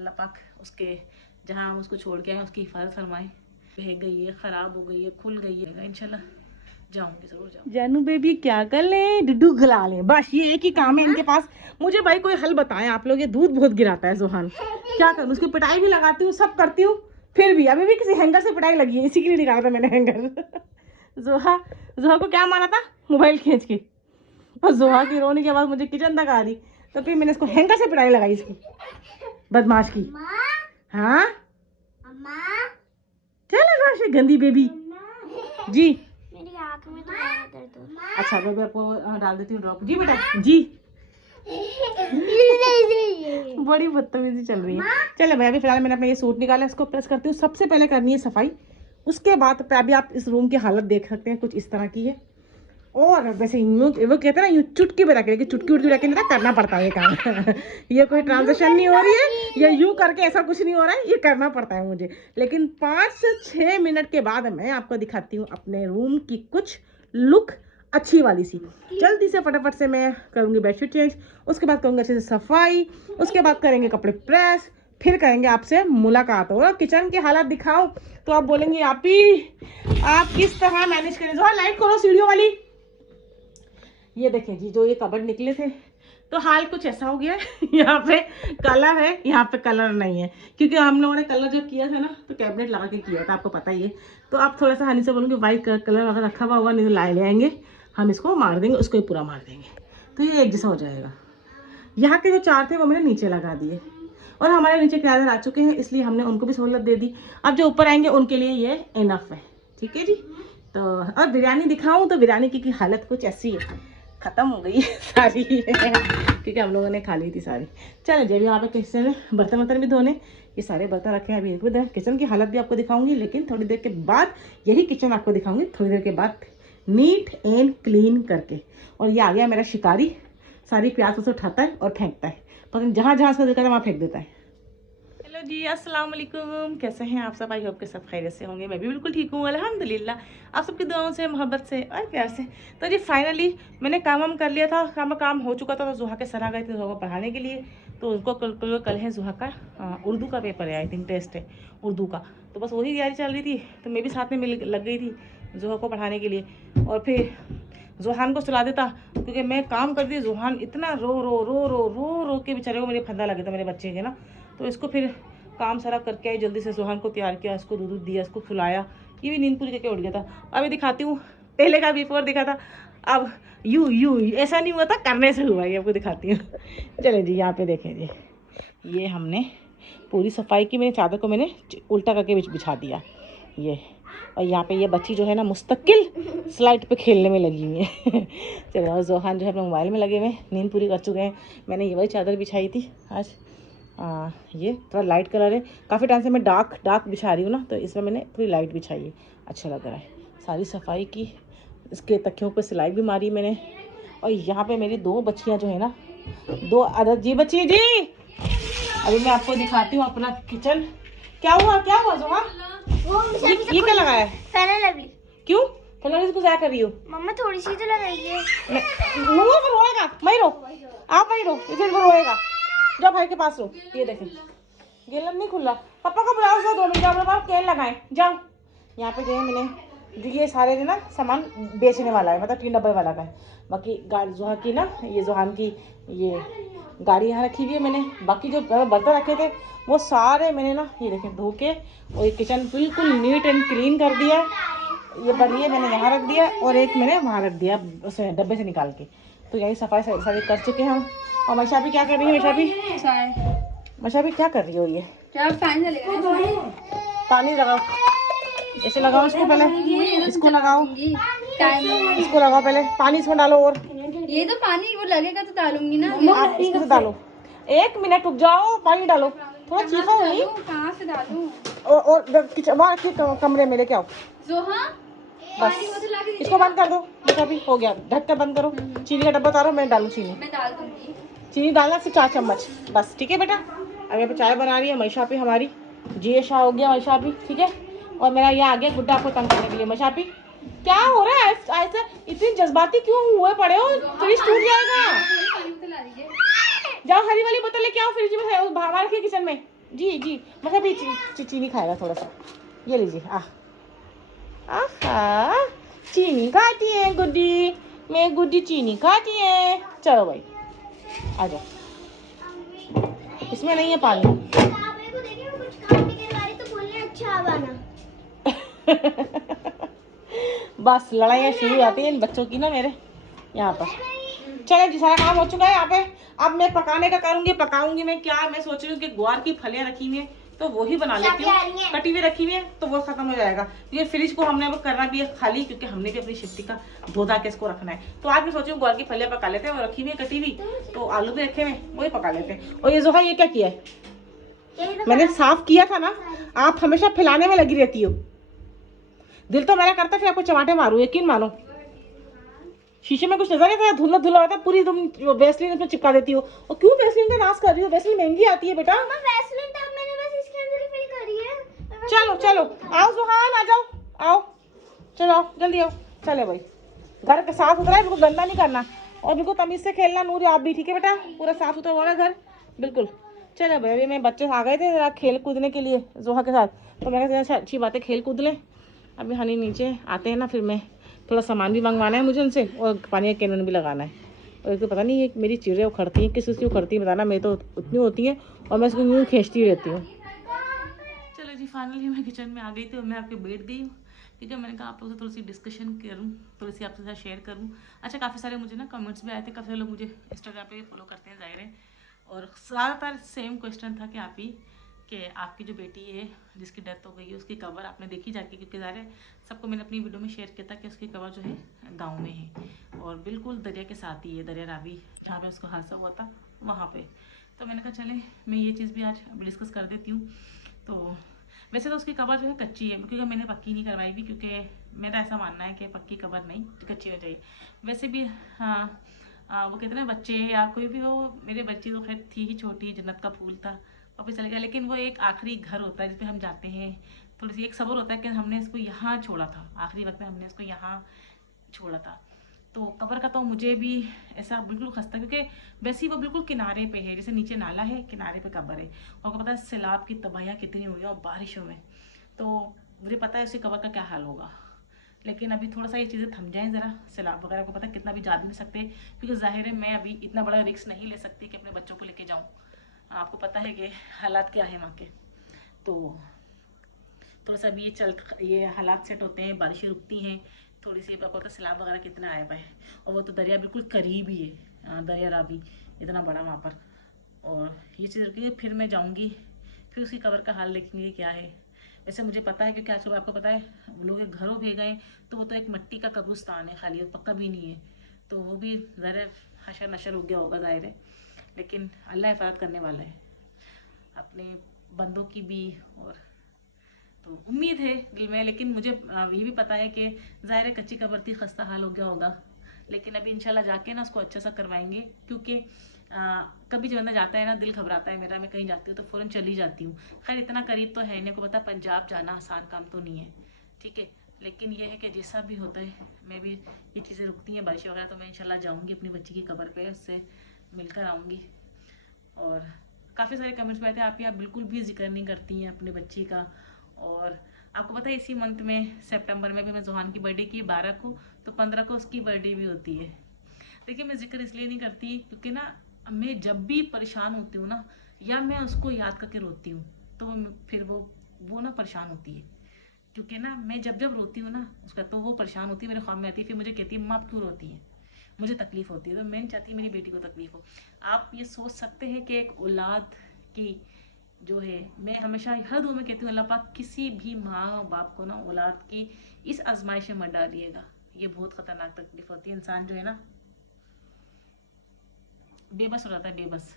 अल्लाह पाक उसके जहाँ हम उसको छोड़ के आए उसकी हिफाजत फरमाए। बह गई है, ख़राब हो गई है, खुल गई है, इंशाल्लाह जाऊँगी, ज़रूर जाऊँगी। जानू बेबी क्या कर लें, डुडू खिला लें, बस ये एक ही काम है इनके पास। मुझे भाई कोई हल बताएं आप लोग, ये दूध बहुत गिराता है जोहान, क्या करूँ? उसकी पिटाई भी लगाती हूँ, सब करती हूँ, फिर भी अभी भी किसी हैंगर से पिटाई लगी है, इसी के लिए निकाला था मैंने हैंगर। जोहा को क्या मारा था? मोबाइल खींच के। और जोहा की रोने के बाद मुझे किचन तक आ रही, तो फिर मैंने इसको हैंगर से पिटाई लगाई इसकी बदमाश की। हाँ चलो राशि गंदी बेबी जी। मेरी आँख में तो बहुत दर्द हो रहा है। अच्छा बेबी आपको डाल देती हूँ ड्रॉप। जी बेटा जी। बड़ी बदतमीजी चल रही है। चलो मैं अभी फिलहाल मैंने अपना ये सूट निकाला, इसको प्रेस करती हूँ। सबसे पहले करनी है सफाई, उसके बाद अभी आप इस रूम की हालत देख सकते हैं, कुछ इस तरह की है। और वैसे यूँ वो कहते हैं ना, यूँ चुटकी पे रखे, चुटकी उटकी रखे ना करना पड़ता है ये काम। ये कोई ट्रांजेक्शन नहीं हो रही है, ये यूँ करके ऐसा कुछ नहीं हो रहा है, ये करना पड़ता है मुझे। लेकिन 5 से 6 मिनट के बाद मैं आपको दिखाती हूँ अपने रूम की कुछ लुक अच्छी वाली सी। जल्दी से फटाफट से मैं करूँगी बेडशीट चेंज, उसके बाद करूँगी अच्छे से सफाई, उसके बाद करेंगे कपड़े प्रेस, फिर करेंगे आपसे मुलाकात। और किचन की हालत दिखाओ तो आप बोलेंगे आप किस तरह मैनेज करें। जो लाइट करो सीढ़ियों वाली। ये देखें जी, जो ये कबर्ड निकले थे तो हाल कुछ ऐसा हो गया है। यहाँ पे कलर है, यहाँ पे कलर नहीं है, क्योंकि हम लोगों ने कलर जब किया था ना तो कैबिनेट लगा के किया था, आपको पता ही है। तो आप थोड़ा सा हनी से बोलूँगी वाइट कलर अगर रखा हुआ होगा, नहीं तो ले आएंगे हम, इसको मार देंगे, उसको ही पूरा मार देंगे, तो ये एक जैसा हो जाएगा। यहाँ के जो 4 थे वो मैंने नीचे लगा दिए, और हमारे नीचे किराएदार आ चुके हैं, इसलिए हमने उनको भी सहूलत दे दी। अब जो ऊपर आएंगे उनके लिए ये इनफ है, ठीक है जी। तो और बिरयानी दिखाऊं तो बिरयानी की हालत कुछ ऐसी है, ख़त्म हो गई सारी, क्योंकि हम लोगों ने खा ली थी सारी। चलो जी, अभी यहाँ पे किचन में बर्तन वर्तन भी धोने, ये सारे बर्तन रखे हैं। अभी किचन की हालत भी आपको दिखाऊंगी, लेकिन थोड़ी देर के बाद यही किचन आपको दिखाऊंगी, थोड़ी देर के बाद नीट एंड क्लीन करके। और ये आ गया मेरा शिकारी, सारी प्याज उसे उठाता है और फेंकता है, पता नहीं जहाँ जहाँ उसका दिल करता है वहाँ फेंक देता है। हेलो जी, अस्सलाम वालेकुम, कैसे हैं आप सब? आई होप के सब खैरियत से होंगे। मैं भी बिल्कुल ठीक हूँ अल्हम्दुलिल्लाह, आप सबकी दुआओं से, मोहब्बत से और प्यार से। तो जी फाइनली मैंने काम कर लिया था, काम हो चुका था। तो जुहा के सर आ गए थे जुहा को पढ़ाने के लिए, तो उनको कल है जुहा का उर्दू का पेपर है, आई थिंक टेस्ट है उर्दू का। तो बस वही तैयारी चल रही थी, तो मैं भी साथ में लग गई थी जुहा को पढ़ाने के लिए। और फिर जुहान को सुला देता, क्योंकि मैं काम करती थी, जुहान इतना रो रो रो रो रो रो के बेचारे को मेरे फंदा लगे था मेरे बच्चे के ना। तो इसको फिर काम सारा करके आई, जल्दी से जुहान को तैयार किया, इसको दूध दिया, इसको खिलाया, ये भी नींद पूरी करके उठ गया था। अभी दिखाती हूँ, पहले का बिफोर दिखा था, अब यू ऐसा नहीं हुआ था, करने से हुआ, ये आपको दिखाती हूँ। चले जी, यहाँ पे देखें जी, ये हमने पूरी सफाई की, मैंने चादर को मैंने उल्टा करके बिछा दिया ये। और यहाँ पे ये बच्ची जो है ना मुस्तकिल स्लाइड पे खेलने में लगी हुई है। चलो, और जोहान जो है अपने मोबाइल में लगे हुए, नींद पूरी कर चुके हैं। मैंने ये वही चादर बिछाई थी आज, ये थोड़ा लाइट कलर है, काफ़ी टाइम से मैं डार्क बिछा रही हूँ ना, तो इसमें मैंने थोड़ी लाइट बिछाई है, अच्छा लग रहा है। सारी सफाई की, इसके तकियों पर सिलाई भी मारी मैंने। और यहाँ पे मेरी 2 बच्चियाँ जो है ना, 2 अदर जी बच्ची जी, अभी मैं आपको दिखाती हूँ अपना किचन। क्या हुआ जोहा? ये क्या लगाया है? Fair lovely. क्यों फेयर लवली को ज़ाया कर रही हो? मम्मा थोड़ी सी तो लगाइए। रोएगा, मैं रो, आप नहीं रो, इसे रोएगा, जाओ भाई के पास रो। ये देखें, गेलन नहीं खुल रहा, पापा को बुलाओ, 2 मिनट, जाओ पापा केल लगाएं, जाओ। यहाँ पे जो है मैंने ये सारे जो ना सामान बेचने वाला है, मतलब 3 डब्बे वाला का है। बाकी जोहा की ना, ये जोहान की ये गाड़ी यहाँ रखी हुई है मैंने। बाकी जो बर्तन रखे थे वो सारे मैंने ना, ये देखें, धो के, और ये किचन बिल्कुल नीट एंड क्लीन कर दिया। ये बढ़िया मैंने यहाँ रख दिया, और एक मैंने वहाँ रख दिया उसे डब्बे से निकाल के। तो यही सफाई सारी कर चुके हैं हम। और मशा भी क्या कर रही है? मशा भी क्या कर रही हो? ये पानी लगाओ, ऐसे लगाओ इसको, पहले इसको लगाओ, इसको लगाओ पहले, पानी इसमें डालो, और ये तो पानी वो लगेगा तो डालूंगी ना। आप इसमें डालो, 1 मिनट रुक जाओ, पानी डालो, थोड़ा चीखा हुई। कहाँ से डालूं? और किचन कमरे में लेके आओ, बस इसको बंद कर दो। देखो अभी हो गया, ढक्कन बंद करो। चीनी का डब्बा उतारो, मैं डालूँ चीनी, मैं डाल दूंगी। चीनी डालना सिर्फ 4 चम्मच बस, ठीक है बेटा। अब यहाँ पे चाय बना रही है मैशा पे हमारी, जी शाह हो गया मैशा भी, ठीक है। और मेरा ये आ गया गुड्डा आपको तंग करने के लिए। मैशा भी क्या हो रहा है ऐसा, इतनी जज्बाती क्यों हुए पड़े हो? फ्रिज टूट जाएगा। जाओ हरी वाली बोतल लेके आओ, फ्रिज में बाहर रखिए किचन में। जी जी, मतलब भी चीनी खाएगा थोड़ा सा। ये लीजिए। आहा, चीनी खाती है गुड्डी, मैं गुड्डी चीनी खाती है। चलो भाई आ जाओ, इसमें नहीं है पानी। को देखिए कुछ काम नहीं करवा रही तो बोलने अच्छा बना। बस लड़ाइयाँ शुरू हो जाती हैं इन बच्चों की ना मेरे यहाँ पर। चलो जी, सारा काम हो चुका है यहाँ पे। अब मैं पकाने का करूँगी, पकाऊंगी मैं क्या, मैं सोच रही हूँ कि ग्वार की फलियाँ रखी हुई हैं तो वो ही बना लेती हूँ, कटी हुई रखी हुई है तो वो खत्म हो जाएगा। ये फ्रिज को हमने अब करना भी है खाली, क्योंकि हमने भी अपनी शिफ्टी का धो धा के इसको रखना है। तो आज मैं सोची हूँ ग्वार की फलियाँ पका लेते हैं, वो रखी हुई है कटी हुई, तो आलू भी रखे हुए वही पका लेते हैं। और ये जोहा ये क्या किया है, मैंने साफ किया था ना, आप हमेशा फैलाने में लगी रहती हो। दिल तो मेरा करता है फिर आपको चमाटे मारूं, यकीन मानो। शीशे में कुछ नजर नहीं आता, धुला धुला होता पूरी, तुम वैसलीन उसमें चिपका देती हो। और क्यों वैसलीन का नाश कर रही हो, वैसलीन महंगी आती है बेटा। वैसलीन तो मैंने बस इसके अंदर ही फिल करी है। चलो चलो आओ सुहान, आ जाओ, आओ चलो आओ जल्दी आओ। चले भाई, घर का साफ सुथरा है, बिल्कुल गंदा नहीं करना, और बिल्कुल तमीज से खेलना। नूर आप भी ठीक है बेटा, पूरा साफ सुथरा हुआ है घर बिल्कुल। चलो भाई, अभी मैं बच्चे आ गए थे जरा खेल कूदने के लिए जोहा के साथ, तो मैंने कहा अच्छी बात है खेल कूद लें। अभी हनी नीचे आते हैं ना, फिर मैं थोड़ा सामान भी मंगवाना है मुझे उनसे, और पानी का कैनन भी लगाना है। और एक तो पता नहीं ये मेरी चिड़िया उखड़ती हैं, किस किस की उखड़ती है बताना, मेरी तो उतनी होती हैं और मैं उसको यूँ खींचती रहती हूँ। चलो जी, फाइनली मैं किचन में आ गई थी और मैं आपके बैठ गई हूँ, क्योंकि मैंने कहा आप लोगों से थोड़ी सी डिस्कशन करूँ, थोड़ी सी आपके साथ शेयर करूँ। अच्छा, काफ़ी सारे मुझे ना कमेंट्स भी आए थे, काफ़ी सारे लोग मुझे इंस्टाग्राम पे फॉलो करते हैं ज़ाहिर है, और ज़्यादातर सेम क्वेश्चन था कि आप ही कि आपकी जो बेटी है जिसकी डेथ हो गई है उसकी कबर आपने देखी जाके, क्योंकि ज़ाहिर है सबको मैंने अपनी वीडियो में शेयर किया था कि उसकी कबर जो है गाँव में है और बिल्कुल दरिया के साथ ही है, दरिया रावी जहाँ पे उसका हादसा हुआ था वहाँ पे। तो मैंने कहा चले मैं ये चीज़ भी आज डिस्कस कर देती हूँ। तो वैसे तो उसकी कबर जो है कच्ची है, क्योंकि मैंने पक्की नहीं करवाई भी, क्योंकि मेरा ऐसा मानना है कि पक्की कबर नहीं, कच्ची होनी चाहिए। वैसे भी हाँ, वो कहते हैं बच्चे या कोई भी हो, मेरे बच्ची तो खैर थी ही छोटी, जन्नत का फूल था, वापस चले गया, लेकिन वो एक आखिरी घर होता है जिस पे हम जाते हैं, थोड़ी सी एक सब्र होता है कि हमने इसको यहाँ छोड़ा था, आखिरी वक्त में हमने इसको यहाँ छोड़ा था। तो कब्र का तो मुझे भी ऐसा बिल्कुल खस्ता, क्योंकि वैसे ही वो बिल्कुल किनारे पे है, जैसे नीचे नाला है किनारे पे कब्र है, और आपको पता है सैलाब की तबाहियाँ कितनी हुई हैं और बारिशों में, तो मुझे पता है उसकी कब्र का क्या हाल होगा। लेकिन अभी थोड़ा सा ये चीज़ें थम जाएं ज़रा, सैलाब वगैरह को पता है कितना भी जा भी नहीं सकते, क्योंकि जाहिर है मैं अभी इतना बड़ा रिस्क नहीं ले सकती कि अपने बच्चों को लेके जाऊँ। आपको पता है कि हालात क्या है वहाँ के, तो थोड़ा सा अभी ये हालात सेट होते हैं, बारिशें रुकती हैं थोड़ी सी, आपको पता है सैलाब वगैरह कितना आया हुआ है, और वो तो दरिया बिल्कुल करीब ही है, दरिया रावी इतना बड़ा वहाँ पर। और ये चीज़ रुकी फिर मैं जाऊँगी, फिर उसकी कब्र का हाल देखेंगे क्या है। वैसे मुझे पता है, क्योंकि आजकल आपको पता है लोग घरों भेज गए, तो वो तो एक मिट्टी का कब्रिस्तान है खाली, पक्का भी नहीं है, तो वो भी ज़रा हशर नशर हो गया होगा ज़ाहिर है, लेकिन अल्लाह हिफाजत करने वाला है अपने बंदों की भी। और तो उम्मीद है दिल में, लेकिन मुझे ये भी पता है कि ज़ाहिर है कच्ची कब्र थी, खस्ता हाल हो गया होगा, लेकिन अभी इंशाल्लाह जाके ना उसको अच्छा सा करवाएंगे, क्योंकि कभी जो बंदा जाता है ना दिल घबराता है मेरा, मैं कहीं जाती हूँ तो फ़ौरन चली जाती हूँ। खैर इतना करीब तो है, इन्हें को पता पंजाब जाना आसान काम तो नहीं है, ठीक है, लेकिन ये है कि जैसा भी होता है मैं भी, ये चीज़ें रुकती हैं बारिश वगैरह, तो मैं इंशाल्लाह जाऊँगी अपनी बच्ची की कब्र पे, उससे मिलकर आऊँगी। और काफ़ी सारे कमेंट्स में आए थे आप यहाँ बिल्कुल भी जिक्र नहीं करती हैं अपने बच्ची का। और आपको पता है इसी मंथ में सितंबर में भी मैं जोहान की बर्थडे की 12 को, तो 15 को उसकी बर्थडे भी होती है। देखिए मैं जिक्र इसलिए नहीं करती क्योंकि ना मैं जब भी परेशान होती हूँ ना, या मैं उसको याद करके रोती हूँ, तो फिर वो ना परेशान होती है, क्योंकि ना मैं जब जब रोती हूँ ना उसका, तो वो परेशान होती है, मेरे ख्वाब में आती है, फिर मुझे कहती है मम्मा आप क्यों रोती हैं, मुझे तकलीफ होती है, तो मैं नहीं चाहती मेरी बेटी को तकलीफ हो। आप ये सोच सकते हैं कि एक औलाद की जो है, मैं हमेशा हर दुआ में कहती हूँ अल्लाह पाक किसी भी माँ बाप को ना औलाद की इस आजमाइश में मत डालिएगा, ये बहुत ख़तरनाक तकलीफ होती है, इंसान जो है ना बेबस हो जाता है, बेबस।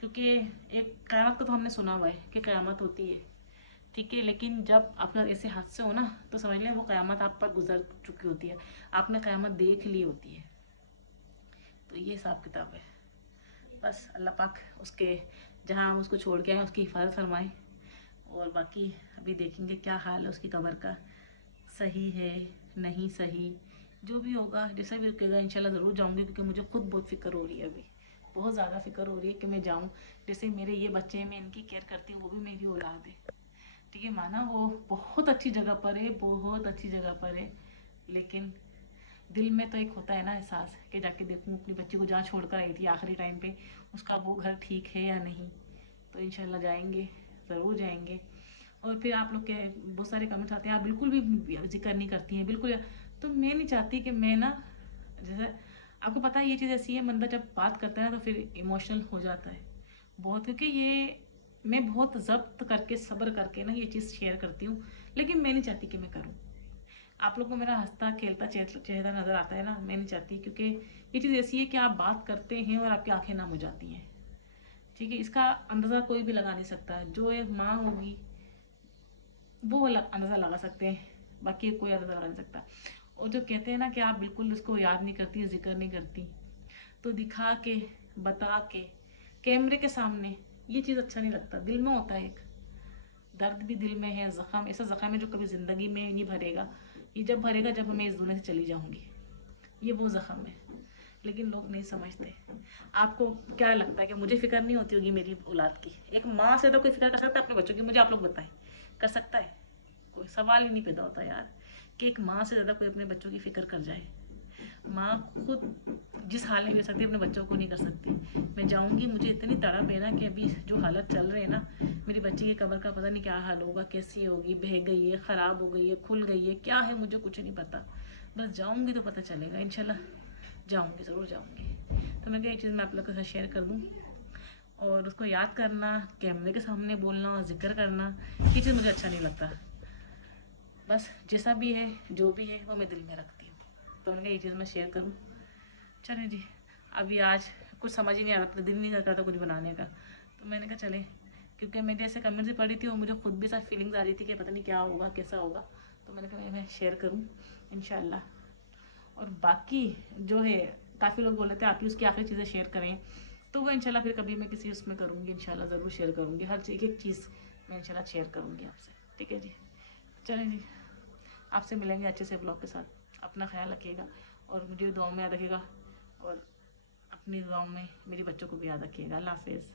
क्योंकि एक क़यामत को तो हमने सुना हुआ है कि क़यामत होती है, ठीक है, लेकिन जब आपका ऐसे हादसे हो ना, तो समझ लें वो क़यामत आप पर गुजर चुकी होती है, आपने क़यामत देख ली होती है। तो ये हिसाब किताब है, बस अल्लाह पाक उसके जहाँ हम उसको छोड़ के आए उसकी हिफाजत फरमाए, और बाकी अभी देखेंगे क्या हाल है उसकी कब्र का, सही है नहीं सही, जो भी होगा जैसा भी रुकेगा इंशाल्लाह ज़रूर जाऊंगी, क्योंकि मुझे खुद बहुत फिक्र हो रही है अभी, बहुत ज़्यादा फिक्र हो रही है कि मैं जाऊँ। जैसे मेरे ये बच्चे हैं, मैं इनकी केयर करती हूँ, वो भी मेरी औलाद है, ठीक है। माना वो बहुत अच्छी जगह पर है, बहुत अच्छी जगह पर है, लेकिन दिल में तो एक होता है ना एहसास कि जाके देखूँ अपनी बच्ची को जहाँ छोड़ कर आई थी आखिरी टाइम पे, उसका वो घर ठीक है या नहीं। तो इंशाल्लाह जाएंगे, ज़रूर जाएंगे। और फिर आप लोग के बहुत सारे कमेंट्स आते हैं, आप बिल्कुल भी जिक्र नहीं करती हैं बिल्कुल। तो मैं नहीं चाहती कि मैं ना, जैसे आपको पता है ये चीज़ ऐसी है, बंदा जब बात करता है ना तो फिर इमोशनल हो जाता है बहुत, क्योंकि ये मैं बहुत जब्त करके सब्र करके ना ये चीज़ शेयर करती हूँ, लेकिन मैं नहीं चाहती कि मैं करूँ। आप लोग को मेरा हंसता खेलता चेहरा नज़र आता है ना, मैं नहीं चाहती, क्योंकि ये चीज़ ऐसी है कि आप बात करते हैं और आपकी आंखें नम हो जाती हैं, ठीक है। इसका अंदाज़ा कोई भी लगा नहीं सकता, जो एक माँ होगी वो अंदाज़ा लगा सकते हैं, बाकी कोई अंदाज़ा लगा नहीं सकता। और जो कहते हैं ना कि आप बिल्कुल उसको याद नहीं करती, जिक्र नहीं करती, तो दिखा के बता के कैमरे के सामने ये चीज़ अच्छा नहीं लगता। दिल में होता है एक दर्द, भी दिल में है, ज़ख़म, ऐसा ज़ख़म है जो कभी ज़िंदगी में नहीं भरेगा। ये जब भरेगा जब मैं इस दुनिया से चली जाऊँगी, ये वो ज़ख़म है, लेकिन लोग नहीं समझते। आपको क्या लगता है कि मुझे फ़िक्र नहीं होती होगी मेरी औलाद की? एक माँ से तो कोई फ़िक्र कर सकता है अपने बच्चों की? मुझे आप लोग बताएं, कर सकता है? कोई सवाल ही नहीं पैदा होता यार कि एक माँ से ज़्यादा कोई अपने बच्चों की फ़िक्र कर जाए। माँ खुद जिस हाल में रह सकती है अपने बच्चों को नहीं कर सकती। मैं जाऊँगी, मुझे इतनी तड़प है ना कि अभी जो हालत चल रही है ना, मेरी बच्ची की कब्र का पता नहीं क्या हाल होगा, कैसी होगी, बह गई है, ख़राब हो गई है, खुल गई है, क्या है मुझे कुछ नहीं पता। बस जाऊँगी तो पता चलेगा, इंशाल्लाह जाऊँगी, ज़रूर जाऊँगी। तो मैं ये चीज़ मैं आप लोग के साथ शेयर कर दूँ, और उसको याद करना, कैमरे के सामने बोलना और जिक्र करना, ये चीज़ मुझे अच्छा नहीं लगता। बस जैसा भी है, जो भी है, वो मैं दिल में रखती हूँ। तो मैंने कहा ये चीज़ मैं शेयर करूँ। चलें जी, अभी आज कुछ समझ ही नहीं आ रहा था, दिल नहीं कर रहा था कुछ बनाने का, तो मैंने कहा चले, क्योंकि मैंने ऐसे कमेंट से पढ़ी थी और मुझे खुद भी साथ फीलिंग्स आ रही थी कि पता नहीं क्या होगा, कैसा होगा। तो मैंने कहा मैं शेयर करूँ इंशाल्लाह। और बाकी जो है, काफ़ी लोग बोल रहे थे आप ही उसकी आखिरी चीज़ें शेयर करें, तो वो इंशाल्लाह फिर कभी मैं किसी उसमें करूँगी, इंशाल्लाह ज़रूर शेयर करूँगी, हर एक एक चीज़ मैं इंशाल्लाह शेयर करूँगी आपसे, ठीक है जी। चलें जी, आपसे मिलेंगे अच्छे से ब्लॉग के साथ। अपना ख्याल रखिएगा और मुझे दुआओं में याद रखिएगा, और अपनी दुआओं में मेरी बच्चों को भी याद रखिएगा। अल्लाह हाफ़िज़।